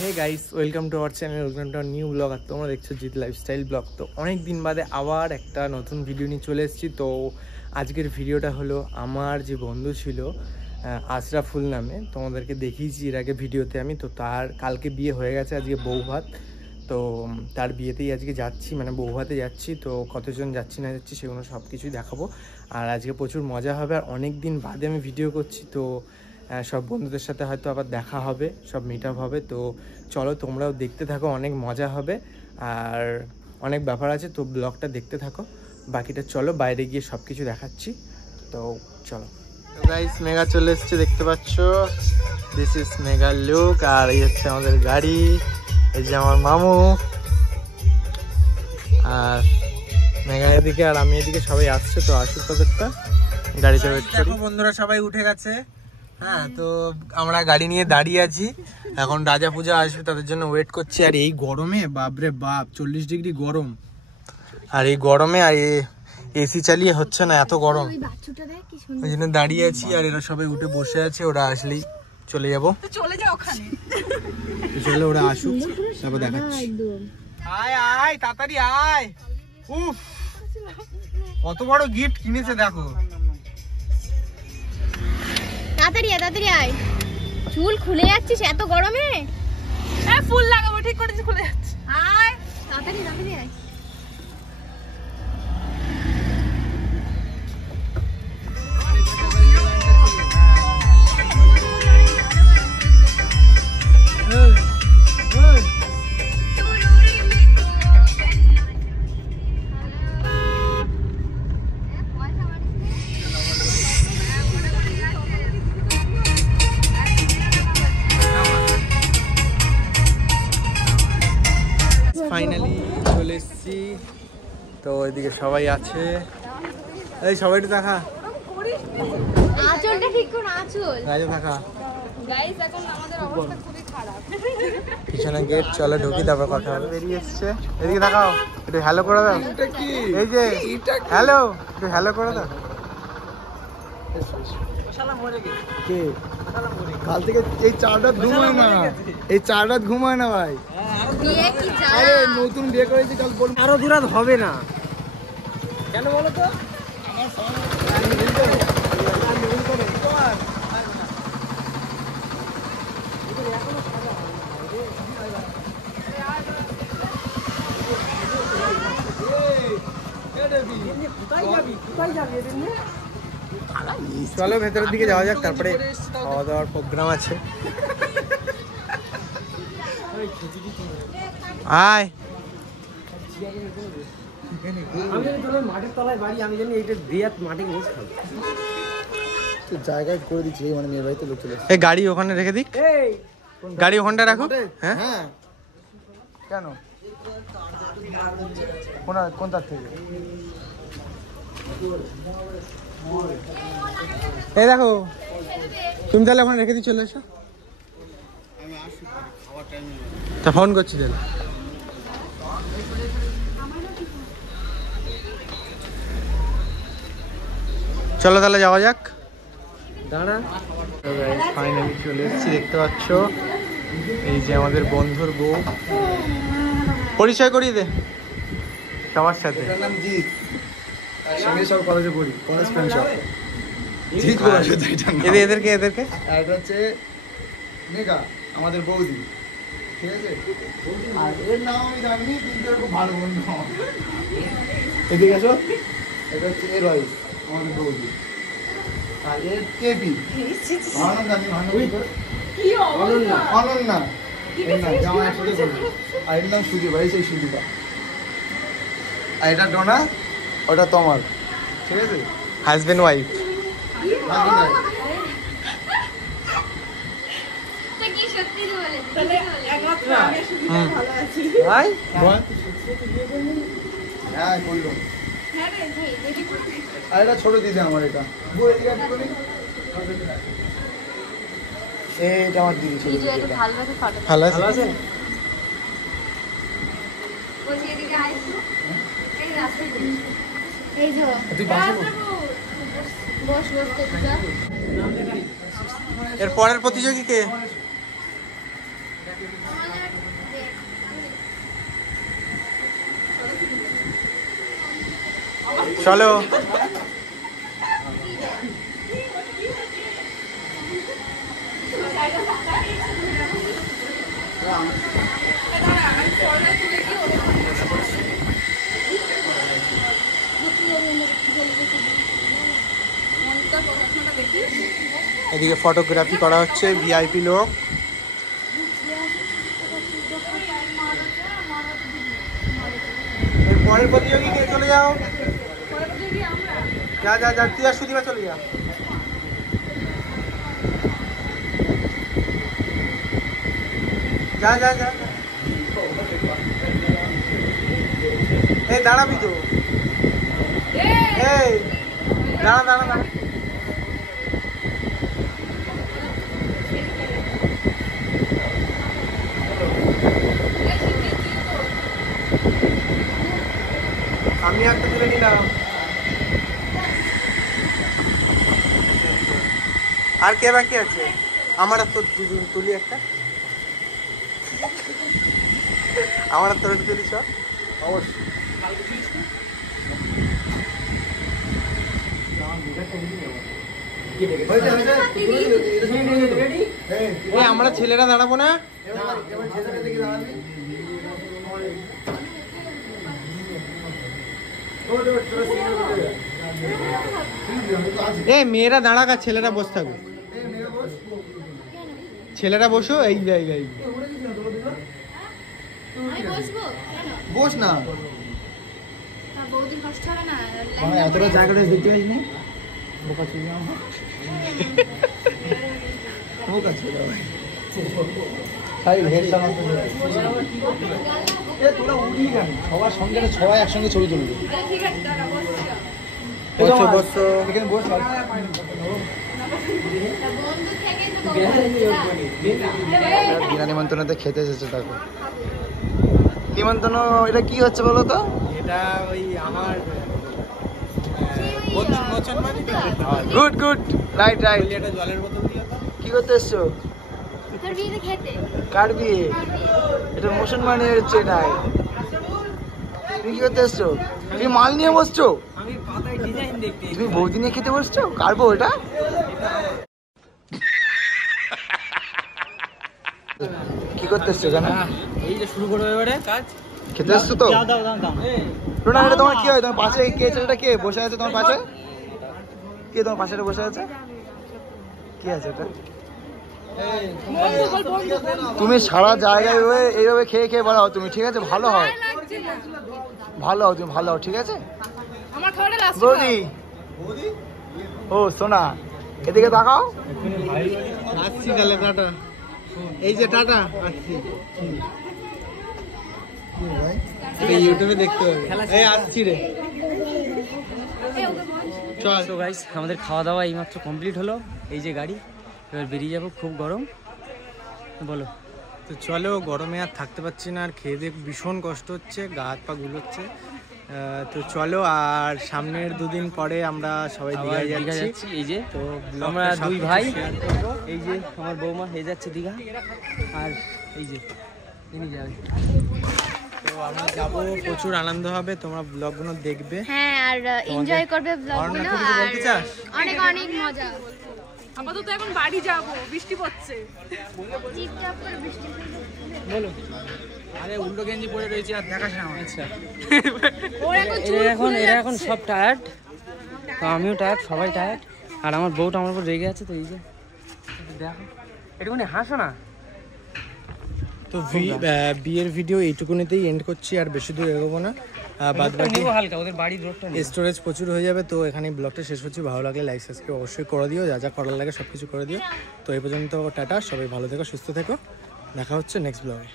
Hey guys, welcome to our channel, welcome to new blog. আর তোমরা দেখছো Jeet lifestyle blog. তো অনেক দিন বাদে আবার একটা নতুন ভিডিও নিয়ে চলে এসেছি। তো আজকের ভিডিওটা হলো আমার যে বন্ধু ছিল আশরাফুল নামে, তোমাদেরকে দেখিয়েছি এর আগে ভিডিওতে আমি। তো তার কালকে বিয়ে হয়ে গেছে, আজকে বউ ভাত। তো তার বিয়েতেই আজকে যাচ্ছি, মানে বউ ভাতে যাচ্ছি। তো কতজন যাচ্ছি না যাচ্ছি সেগুলো সব কিছুই দেখাবো। আর আজকে প্রচুর মজা হবে। আর অনেক দিন বাদে আমি ভিডিও করছি, তো সব বন্ধুদের সাথে হয়তো আবার দেখা হবে, সব মিট আপ হবে। তো চলো তোমরাও দেখতে থাকো, অনেক মজা হবে আর অনেক ব্যাপার আছে। তো ব্লগটা দেখতে থাকো, বাকিটা চলো বাইরে গিয়ে সব কিছু দেখাচ্ছি। তো চলো গাইস, মেঘা চলে এসছে, দেখতে পাচ্ছ। This is mega look. আর এই হচ্ছে আমাদের গাড়ি, এই যে আমার মামু আর মেঘা এদিকে আর আমি এদিকে, সবাই আসছে। তো আসুক তাদেরটা, গাড়িতে ওয়েট করি। বন্ধুরা সবাই উঠে গেছে। হ্যাঁ, তো আমরা গাড়ি নিয়ে দাঁড়িয়ে আছি, এখন রাজা পূজা আসবে, তাদের জন্য ওয়েট করছি। আর এই গরমে বাপরে বাপ 40 ডিগ্রি গরম। আর এই গরমে আর এসি চালিয়ে হচ্ছে না, এত গরম। ওই জন্য দাঁড়িয়ে আছি। আর এরা সবাই উঠে বসে আছে, ওরা আসলেই চলে যাবো। চলে ওরা আসুক, তারপর দেখাচ্ছি। আয় আয় তাড়াতাড়ি আয়। উফ, কত বড় গিফট কিনেছে দেখো। তাড়াতাড়ি আয়, চুল খুলে যাচ্ছিস এত গরমে। ফুল লাগাবো, ঠিক করেছি, খুলে যাচ্ছে। আয় তাড়াতাড়ি আয়। ফাইনালি চলে এসেছি। তো এদিকে সবাই আছে, এই সবাই একটু দেখা, আঁচলটা ঠিক করো, আঁচল রাজা দেখা। গাইস, এখন আমাদের অবস্থা খুবই খারাপ। পিছনে গেট, চলো ঢুকি, তারপর কথা হবে। বেরিয়ে এসছে, এদিকে দেখাও, একটু হ্যালো করে দাও। এই যে হ্যালো, একটু হ্যালো করে দাও। কাল থেকে এই 4 রাত ঘুমায় না, এই 4 রাত ঘুমায় না ভাই। আরে নতুন বিয়ে করেছি, কাল বল আরো 2 রাত হবে না কেন বলো তো? চলো ভেতরের দিকে যাওয়া যাক, তারপরে খাওয়া দাওয়ার প্রোগ্রাম আছে। আয়, মাঠের তলায় বাড়ি, আমি জানি এইটা দেয়াত মাঠে বসে খাবো। জায়গায় করে দিচ্ছি, মানে মেয়ের বাড়িতে লোক চলে এই গাড়ি ওখানে রেখে দিক, গাড়ি ওখানটা রাখো। হ্যাঁ হ্যাঁ, কেন কোন তার থেকে? এই দেখো, তুমি তাহলে ওখানে রেখে দিয়ে চলে এসো। তা ফোন করছি তাহলে। চলো তাহলে যাওয়া যাক। দাঁড়া, ফাইনালি চলে এসেছি, দেখতে পাচ্ছ। এই যে আমাদের বন্ধুর বউ, পরিচয় করিয়ে দে সবার সাথে। এটার নাম জিৎ, সঙ্গে সব কলেজে পড়ি, কলেজ ফ্রেন্ড সব। জিৎ এদেরকে আর এটা হচ্ছে মেঘা, আমাদের বৌদি, ঠিক আছে। আর এর নাম আমি জানি, কিন্তু এর খুব ভালো বন্ধু আমার। এদিকে এসো, এটা হচ্ছে এর ওয়াইফ, আমাদের বৌদি। আর এর কেপি, ভালো নাম জানি, অনন্যা, এর নাম জামা একসাথে করবো। আর এর নাম সুদীপা, এই সেই সুদীপা। আর এটা ডোনা, ওটা তোমার, ঠিক আছে, হাজবেন্ড ওয়াইফ। হ্যাঁ করলো। আর এটা ছোট দিদি আমার, এটা এইটা আমার দিদি, ছোট দিদি। ভালো আছে। তুই পাশে বস। এর পরের প্রতিযোগী কে? চলো এদিকে ফটোগ্রাফি করা হচ্ছে, ভিআইপি লোক। এর পরের প্রতিযোগী কে? চলে যাও, যা যা যা, তুই আর সুদীপা চলে যা। যা যা যা, এই দাঁড়াবি তো, এই দাঁড়া দাঁড়া দাঁড়া। আমি একটা তুলে নিলাম, আর কে বাকি আছে? আমার আর তোর দুজন তুলি একটা, আমার আর তোর তুলি সব অবশ্যই। আমরা ছেলেরা দাঁড়াবো না? এই মেয়েরা দাঁড়াক, ছেলেরা বসে থাকুক। ছেলেরা বসো, এই জায়গায় বস না। এতটা জায়গাটা দেখতে পাইনি, বোকা ছিল বোকা ছিল। সবার সঙ্গে সবাই একসঙ্গে ছবি তুলবে। বিনা নিমন্ত্রণে খেতে এসেছে। দেখো নিমন্ত্রণ, এটা কি হচ্ছে বলো তো? এটা ওই আমার গুড গুড, রাইট রাইট। এটা জলের বোতল দিয়ে কি করতে এসছো? কার বিয়ে? এটা মুসলমানি হচ্ছে নাই। তুমি কি করতে এসছো? তুমি মাল নিয়ে বসছো? তুমি বৌদি নিয়ে খেতে বসছো? কার বউ এটা? কি করতে এসছো? কেন এই যে শুরু করবে এবারে কাজ খেতে এসছো তো? রোনা, এটা তোমার কি হয়? তোমার পাশে কে ছেলেটা কে বসে আছে? তোমার পাশে কে? তোমার পাশে বসে আছে কি আছে এটা? তুমি সারা জায়গায় এইভাবে খেয়ে খেয়ে বাড়াও তুমি, ঠিক আছে? ভালো হও, ভালো হও, তুমি ভালো হও, ঠিক আছে? বৌদি, ও সোনা, এদিকে তাকাও। আসছি তাহলে, টাটা। এই যে টাটা, আসছি। ইউটিউবে দেখতে হবে। এই আসছি রে, চল। তো গাইস, আমাদের খাওয়া দাওয়া এইমাত্র কমপ্লিট হলো। এই যে গাড়ি, এবার বেরিয়ে যাবো। খুব গরম, বলো। তো চলো, গরমে আর থাকতে পারছি না, আর খেয়ে দিয়ে ভীষণ কষ্ট হচ্ছে, গা হাত পা গুলোচ্ছে। তো চলো, আর সামনের দুদিন পরে আমরা সবাই দীঘায় যাচ্ছি। এই যে তো আমরা দুই ভাই, এই যে আমার বৌমা হয়ে যাচ্ছে দীঘা, আর এই যে ইনি যাবে। তো আমরা যাবো, প্রচুর আনন্দ হবে, তোমরা ব্লগগুলো দেখবে। হ্যাঁ, আর এনজয় করবে ব্লগগুলো। বলতে চাস? অনেক অনেক মজা। আপাতত এখন বাড়ি যাব, বৃষ্টি পড়ছে। টিপটাপ করে বৃষ্টি বলো। আরে উল্টো গেঞ্জি পরে রয়েছে আর দেখাস না। আচ্ছা, এরা এখন সব টায়ার্ড, তো আমিও টায়ার্ড, সবাই টায়ার্ড। আর আমার বউটা আমার উপর রেগে আছে। তো এই যে দেখো, একটুখানি হাসো না। তো বিয়ের ভিডিও এইটুকুনিতেই এন্ড করছি, আর বেশি দূর এগোবো না। বাদ বাকি হালকা ওদের বাড়ির রোডটা স্টোরেজ প্রচুর হয়ে যাবে। তো এখানে ব্লগটা শেষ হচ্ছে। ভালো লাগলে লাইক সাবস্ক্রাইব অবশ্যই করে দিও, যা যা করার লাগে সব কিছু করে দিও। তো এই পর্যন্ত টাটা, সবাই ভালো থেকো, সুস্থ থেকো, দেখা হচ্ছে নেক্সট ব্লগে।